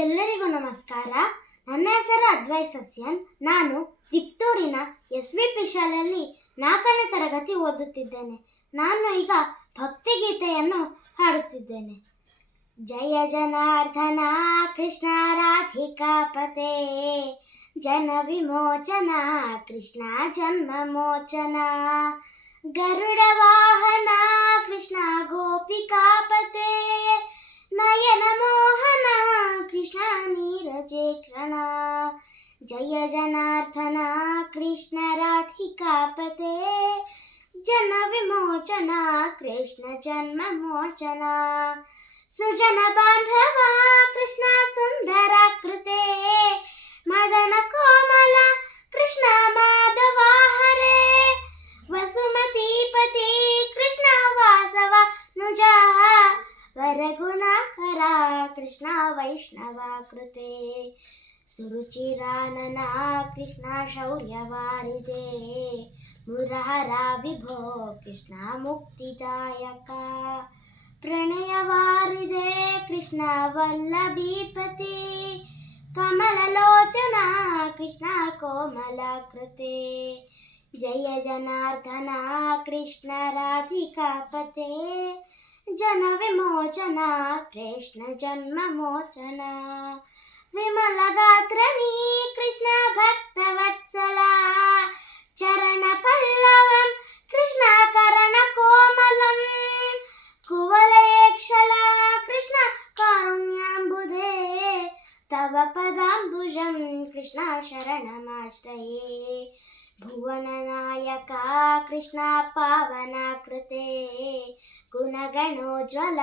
ಎಲ್ಲರಿಗೂ ನಮಸ್ಕಾರ. ನನ್ನ ಹೆಸರು ಅದ್ವೈ ಸತ್ಯನ್. ನಾನು ತಿಪ್ಟೂರಿನ SVP ಶಾಲೆಯಲ್ಲಿ 4ನೇ ತರಗತಿ ಓದುತ್ತಿದ್ದೇನೆ. ನಾನು ಈಗ ಭಕ್ತಿಗೀತೆಯನ್ನು ಹಾಡುತ್ತಿದ್ದೇನೆ. ಜಯ ಜನಾರ್ದನ ಕೃಷ್ಣ ರಾಧಿಕಾಪತೆ, ಜನ ವಿಮೋಚನ ಕೃಷ್ಣ ಜನ್ಮ ಮೋಚನ, ಗರುಡ ವಾಹನ ಕೃಷ್ಣ ಗೋಪಿಕಾಪತೆ, ನಯನ ಮೋಹನ ಕೃಷ್ಣ ನೀರಜೆ ಕ್ಷಣ. ಜಯ ಜನಾರ್ದನ ಕೃಷ್ಣ ರಾಧಿಕಾಪತೆ, ಜನ ವಿಮೋಚನ ಕೃಷ್ಣ ಜನ್ಮ ಮೋಚನ, ಸುಜನ ಬಾಂಧವ ಕೃಷ್ಣ ಸುಂದರ ಕೃತೆ, ಮದನ ಕೋಮಲ ಕೃಷ್ಣ ಮಾಧವ ಹರೇ, ವಸುಮತೀಪತಿ ಕೃಷ್ಣ ವಾಸವ ನುಜ, ವರಗುಣಕರ ಕೃಷ್ಣ ವೈಷ್ಣವ ಕೃತೆ, ಸುರುಚಿರಾನನ ಕೃಷ್ಣ ಶೌರ್ಯವಾರಿದೆ, ಮುರಹರ ವಿಭೋ ಕೃಷ್ಣ ಮುಕ್ತಿದಾಯಕ, ಪ್ರಣಯವಾರಿದೆ ಕೃಷ್ಣ ವಲ್ಲಭೀಪತಿ, ಕಮಲಲೋಚನ ಕೃಷ್ಣ ಕೋಮಲ ಕೃತೆ. ಜಯ ಜನಾರ್ದನ ಕೃಷ್ಣ ರಾಧಿಕಾಪತೆ, ಜನ ವಿಮೋಚನ ಕೃಷ್ಣ ಜನ್ಮ ಮೋಚನ, ವಿಮಲ ಗಾತ್ರನಿ ಕೃಷ್ಣ ಭಕ್ತವತ್ಸಲ, ಚರಣ ಪಲ್ಲವಂ ಕೃಷ್ಣ ಕರಣ ಕೋಮಲಂ, ಕುವಲಯೇಕ್ಷಲ ಕೃಷ್ಣ ಕಾರುಣ್ಯಾಂಬುಧೇ, ತವ ಪದಾಂಬುಜಂ ಕೃಷ್ಣ ಶರಣಮಾಶ್ರಯೇ, ಭುವನ ನಾಯಕ ಕೃಷ್ಣ ಪಾವನ ಕೃತೆ, ಗುಣಗಣೋಜ್ವಲ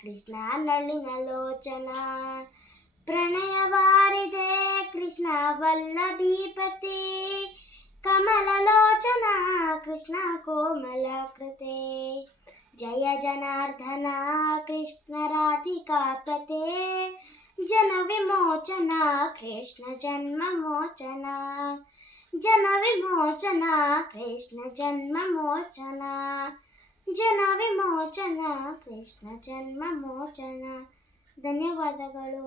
ಕೃಷ್ಣ ನಳಿನಲೋಚನ, ಪ್ರಣಯವಾರಿದೆ ಕೃಷ್ಣ ವಲ್ಲಭೀಪತಿ, ಕಮಲಲೋಚನ ಕೃಷ್ಣ ಕೋಮಲ ಕೃತೆ. ಜಯ ಜನಾರ್ದನ ಕೃಷ್ಣ ರಾಧಿಕಾಪತೆ, ಜನ ವಿಮೋಚನ ಕೃಷ್ಣ ಜನ್ಮ ಮೋಚನ, ಜನ ವಿಮೋಚನ ಕೃಷ್ಣ ಜನ್ಮ ಮೋಚನ, ಜನ ವಿಮೋಚನ ಕೃಷ್ಣ ಜನ್ಮ ಮೋಚನ. ಧನ್ಯವಾದಗಳು.